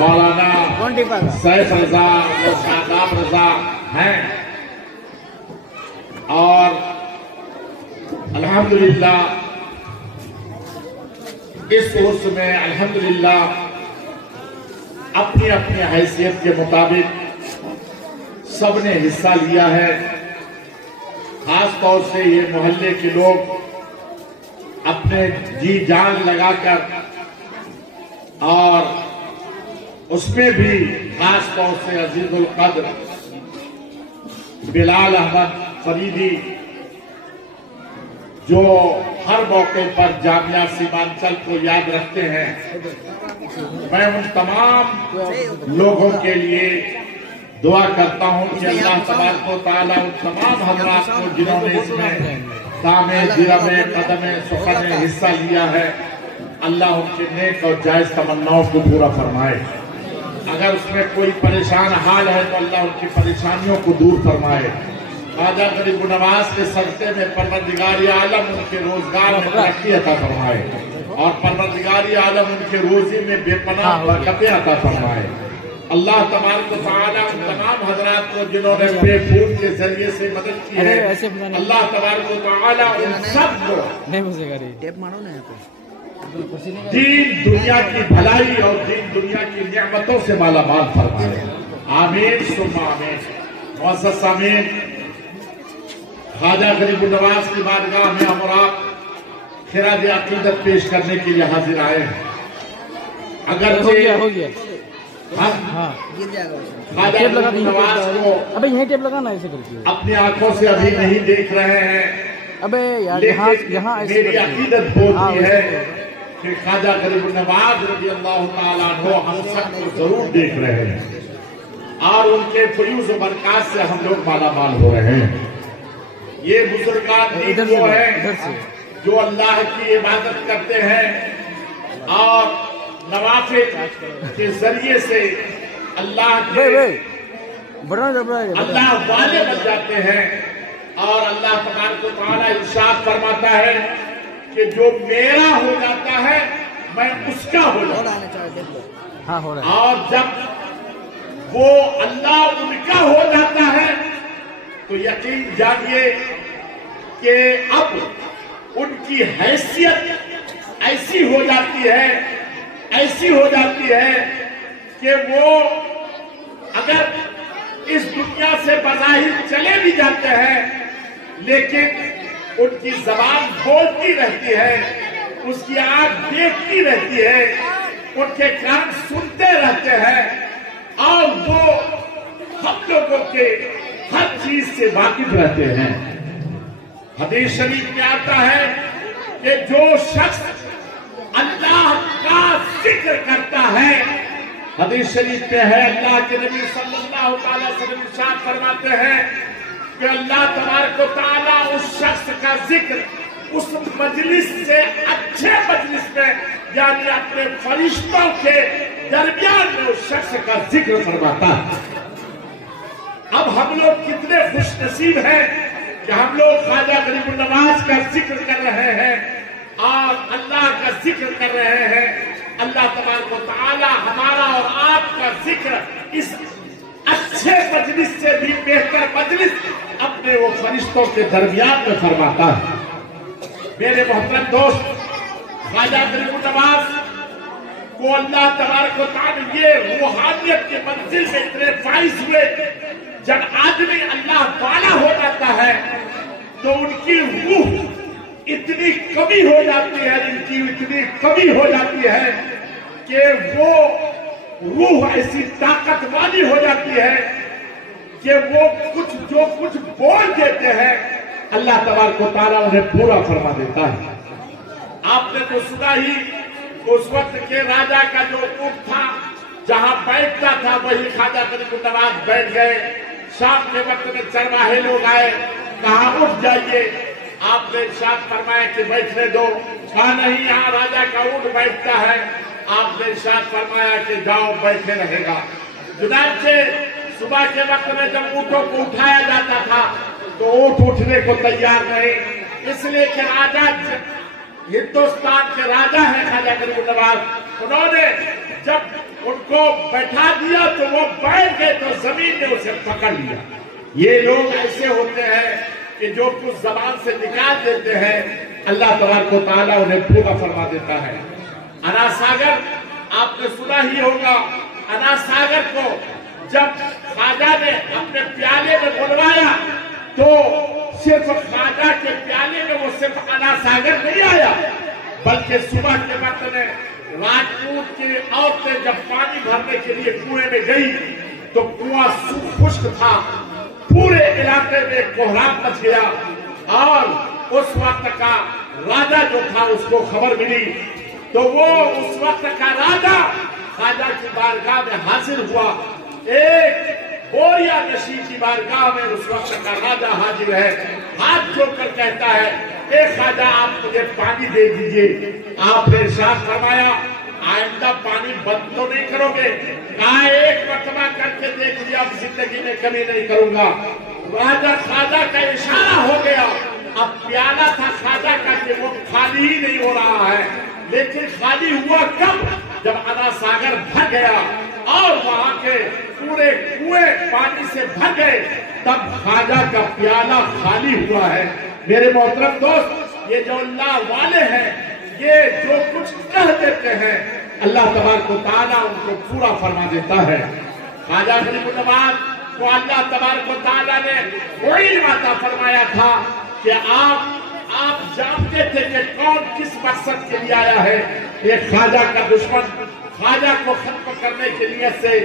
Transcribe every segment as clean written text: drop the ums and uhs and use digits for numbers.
مولانا safe رضا اور شاداب رضا ہیں، اور الحمدللہ اس عرس میں الحمدللہ اپنی اپنی حیثیت کے مطابق سب نے حصہ لیا ہے۔ خاص طور سے یہ محلے کے لوگ اپنے جی جان لگا کر، اور اس میں بھی خاص طور سے عزیز القدر بلال احمد فریدی جو ہر موقع پر جامعہ سیمانچل کو یاد رکھتے ہیں، میں ان تمام لوگوں کے لیے دعا کرتا ہوں کہ اللہ تبارک و تعالیٰ ان تمام حضرات کو جنہوں نے اس میں دامے درمے قدمے سخن حصہ لیا ہے، اللہ ان کے نیک اور جائز تمناؤں کو پورا فرمائے۔ اگر اس میں کوئی پریشان حال ہے تو اللہ ان کی پریشانیوں کو دور فرمائے۔ خواجہ غریب نواز کے صدقے میں پروردگار عالم ان کے روزگار میں ترقی عطا فرمائے، اور پروردگار عالم ان کے روزی میں بے پناہ برکتیں عطا فرمائے۔ اللہ تبارک و تعالیٰ ان تمام حضرات کو جنہوں نے پے پھول کے ذریعے سے مدد کی ہے، اللہ تبارک و تعالیٰ ان سب کو دین دنیا کی بھلائی اور دین دنیا کی نعمتوں سے مالا مال فرمائے۔ آمین ثم آمین۔ معزز سامعین، خواجہ غریب نواز کی بارگاہ میں ہم اور آپ خراج عقیدت پیش کرنے کے لیے حاضر آئے ہیں۔ اگر خواجہ غریب نواز کو اپنی آنکھوں سے ابھی نہیں دیکھ رہے ہیں، لیکن میری عقیدت بولتی ہے کہ خواجہ غریب نواز رضی اللہ تعالیٰ عنہ ہم سب کو ضرور دیکھ رہے ہیں، اور ان کے فیوز و برکات سے ہم لوگ مالا مال ہو رہے ہیں۔ یہ بزرگان دین وہ ہیں جو اللہ کی عبادت کرتے ہیں اور نوافل کے ذریعے سے اللہ والے بن جاتے ہیں، اور اللہ تبارک و تعالیٰ ارشاد فرماتا ہے کہ جو میرا ہو جاتا ہے میں اس کا ہو جاتا ہوں، اور جب وہ اللہ ان کا ہو جاتا ہے تو یقین جانیے کہ اب ان کی حیثیت ایسی ہو جاتی ہے کہ وہ اگر اس دنیا سے بظاہر چلے بھی جاتے ہیں لیکن ان کی زبان بولتی رہتی ہے، اس کی آنکھ دیکھتی رہتی ہے، ان کے کان سنتے رہتے ہیں، اور وہ ہم لوگوں کے ہر چیز سے واقف رہتے ہیں۔ حدیث شریف میں آتا ہے کہ جو شخص اللہ کا ذکر کرتا ہے، حدیث شریف میں ہے اللہ کے نبی صلی اللہ علیہ وسلم ارشاد فرماتے ہیں کہ اللہ تبارک و تعالیٰ اس شخص کا ذکر اس مجلس سے اچھے مجلس میں، یعنی اپنے فرشتوں کے درمیان میں اس شخص کا ذکر فرماتا ہے۔ اب ہم لوگ کتنے خوش نصیب ہیں کہ ہم لوگ خواجہ غریب نواز کا ذکر کر رہے ہیں اور اللہ کا ذکر کر رہے ہیں۔ اللہ تبارک و تعالیٰ ہمارا اور آپ کا ذکر اس اچھے مجلس سے بھی بہتر مجلس اپنے وہ فرشتوں کے درمیان میں فرماتا ہے۔ میرے محترم دوست، خواجہ غریب نواز کو اللہ تبارک و تعالیٰ یہ روحانیت کے منزل میں اتنے فائز ہوئے، جب آدمی اللہ والا ہو جاتا ہے تو ان کی روح اتنی کمی ہو جاتی ہے، ان کی اتنی کمی ہو جاتی ہے کہ وہ روح ایسی طاقت والی ہو جاتی ہے کہ وہ جو کچھ بول دیتے ہیں اللہ تبارک و تعالیٰ انہیں پورا فرما دیتا ہے۔ آپ نے تو سنا ہی، اس وقت کے راجا کا جو اونٹ تھا جہاں بیٹھتا تھا وہی خواجہ غریب نواز بیٹھ گئے۔ شام کے وقت میں چرواہے لوگ آئے، کہا اٹھ جائیے، آپ نے ارشاد فرمایا کہ بیٹھنے دو، کہا نہیں یہاں راجا کا اونٹ بیٹھتا ہے، آپ نے ارشاد فرمایا کہ جاؤ بیٹھے رہے گا۔ چنانچہ صبح کے وقت میں جب اونٹوں کو اٹھایا جاتا تھا تو اونٹ اٹھنے کو تیار نہیں، اس لیے کہ راجا ہندوستان کے راجا ہیں خواجہ غریب نواز، انہوں نے جب ان کو بیٹھا دیا تو وہ بیٹھ گئے تو زمین نے اسے پکڑ لیا۔ یہ لوگ ایسے ہوتے ہیں کہ جو کچھ زبان سے نکال دیتے ہیں اللہ تبارک و تعالیٰ انہیں پورا فرما دیتا ہے۔ انا ساگر آپ نے سنا ہی ہوگا، انا ساگر کو جب خواجہ نے اپنے پیالے میں بلوایا تو صرف خواجہ کے پیالے میں وہ صرف انا ساگر نہیں آیا، بلکہ صبح کے وقت میں راجپوت کی عورتیں جب پانی بھرنے کے لیے کنویں میں گئی تو کنواں خشک تھا، پورے علاقے میں کوہرام مچ گیا، اور اس وقت کا راجا جو تھا اس کو خبر ملی تو وہ اس وقت کا راجا خواجہ کی بارگاہ میں حاضر ہوا۔ ایک بوریا نشی کی بارگاہ میں اس وقت کا راجا حاضر ہے، ہاتھ جوڑ کر کہتا ہے اے خواجہ آپ مجھے پانی دے دیجئے۔ آپ نے ارشاد فرمایا آئندہ پانی بند تو نہیں کرو گے؟ کہا ایک مرتبہ کر کے دیکھ لیا، اب زندگی میں کبھی نہیں کروں گا۔ راجا خواجہ کا اشارہ ہو گیا، اب پیالہ تھا خواجہ کا کہ وہ خالی ہی نہیں ہو رہا ہے، لیکن خالی ہوا کب؟ جب انا ساگر بھر گیا اور وہاں کے پورے کنویں پانی سے بھر گئے تب خواجہ کا پیالہ خالی ہوا ہے۔ میرے محترم دوست، یہ جو اللہ والے ہیں یہ جو کچھ کہہ دیتے ہیں اللہ تبارک و تعالیٰ ان کو پورا فرما دیتا ہے۔ خواجہ غریب النواز کو اللہ تبارک و تعالیٰ نے وہ علم عطا فرمایا تھا کہ آپ جانتے تھے کہ کون کس مقصد کے لیے آیا ہے۔ ایک خواجہ کا دشمن خواجہ کو ختم کرنے کے لیے سے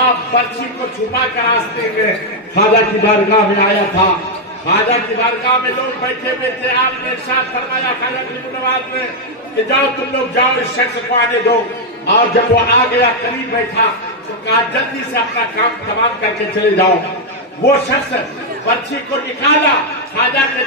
آپ برچھی کو چھپا کر راستے میں خواجہ کی بارگاہ میں آیا تھا۔ خواجہ کی بارگاہ میں لوگ بیٹھے ہوئے تھے، آپ نے ارشاد فرمایا خواجہ غریب النواز میں کہ جاؤ تم لوگ جاؤ اس شخص کو آنے دو، اور جب وہ آ گیا قریب بیٹھا تو کہا جلدی سے اپنا کام تمام کر کے چلے جاؤ۔ وہ شخص برچھی کو نکالا، خواجہ کے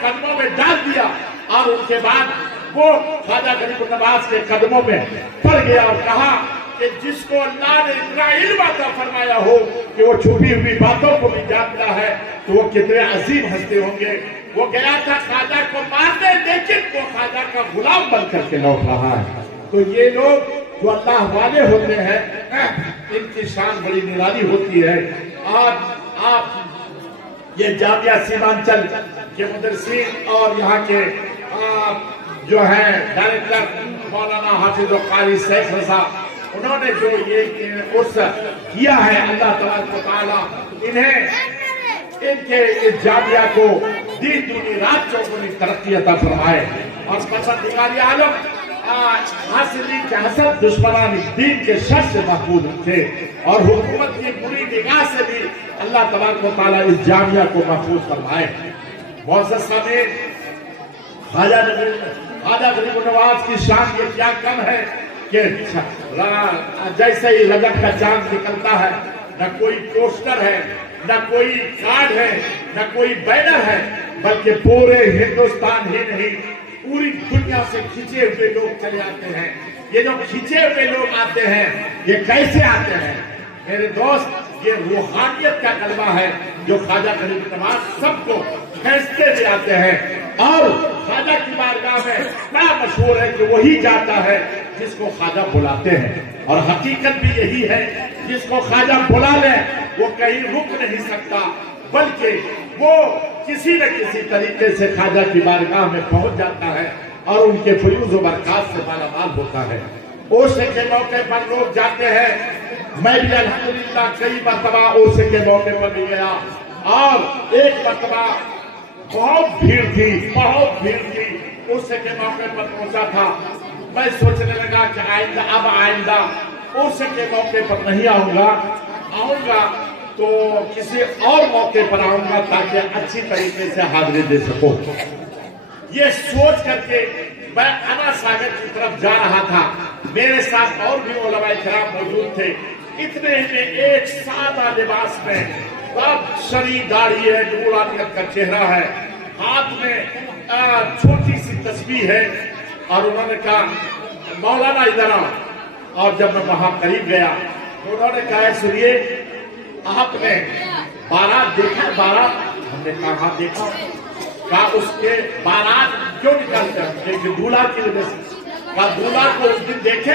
قدموں میں ڈال دیا، اور ان کے بعد وہ خواجہ غریب النواز کے قدموں میں پڑ گیا اور کہا کہ جس کو اللہ نے اتنا علم عطا فرمایا ہو کہ وہ چھپی ہوئی باتوں کو بھی جانتا ہے تو وہ کتنے عظیم ہستے ہوں گے۔ وہ گیا تھا خواجہ کو مارنے، لیکن وہ خواجہ کا غلام بن کر کے لوٹ رہا ہے۔ تو یہ لوگ جو اللہ والے ہوتے ہیں ان کی شان بڑی نرالی ہوتی ہے۔ آپ یہ جامعہ سیمانچل کے مدرسین اور یہاں کے جو ہے ڈائریکٹر مولانا حافظ و قاری شیخ رضا، انہوں نے جو یہ عرص کیا ہے اللہ تبارک و تعالیٰ انہیں ان کے اس جامعہ کو دین دنیا رات چوگنی ترقی عطا فرمائے، اور پروردگار عالم حاسدین کے حسد دشمنان دین کے شر سے محفوظ رکھے، اور حکومت کی بری نگاہ سے بھی اللہ تبارک و تعالیٰ اس جامعہ کو محفوظ فرمائے۔ معزز سامعین، خواجہ غریب النواز کی شان یہ کیا کم ہے کہ جیسے ہی رجب کا چاند نکلتا ہے نہ کوئی پوسٹر ہے، نہ کوئی کارڈ ہے، نہ کوئی بینر ہے، بلکہ پورے ہندوستان ہی نہیں پوری دنیا سے کھینچے ہوئے لوگ چلے آتے ہیں۔ یہ جو کھینچے ہوئے لوگ آتے ہیں یہ کیسے آتے ہیں؟ میرے دوست، یہ روحانیت کا غلبہ ہے جو خواجہ غریب النواز سب کو کھینچتے بھی آتے ہیں، اور خواجہ کی بارگاہ میں بڑا مشہور ہے کہ وہی جاتا ہے جس کو خواجہ بلاتے ہیں، اور حقیقت بھی یہی ہے جس کو خواجہ بلا لے وہ کہیں رک نہیں سکتا، بلکہ وہ کسی نہ کسی طریقے سے خواجہ کی بارگاہ میں پہنچ جاتا ہے اور ان کے فیوز و برکات سے مالا مال ہوتا ہے۔ عرصے کے موقع پر لوگ جاتے ہیں، میں بھی الحمدللہ کئی مرتبہ عرصے کے موقع پر بھی گیا، اور ایک مرتبہ بہت بھیڑ تھی عرصے کے موقع پر پہنچا تھا۔ میں سوچنے لگا کہ آئندہ عرصے کے موقع پر نہیں آؤں گا تو کسی اور موقع پر آؤں گا تاکہ اچھی طریقے سے حاضری دے سکوں۔ یہ سوچ کر کے میں انا ساگر کی طرف جا رہا تھا، میرے ساتھ اور بھی علماء کرام موجود تھے، اتنے میں ایک سادہ لباس میں شری داڑھی ہے، نورانیت کا چہرہ ہے، ہاتھ میں چھوٹی سی تسبیح ہے، اور انہوں نے کہا مولانا ادھر آؤ، اور جب میں وہاں قریب گیا تو انہوں نے کہا سنیے آپ نے بارات دیکھا؟ بارات؟ ہم نے کہا ہاں دیکھا۔ کہا اس کے بارات کیوں نکالتے ہیں؟ کہ دولہا کی وجہ سے۔ کہا دولہا کو اس دن دیکھے؟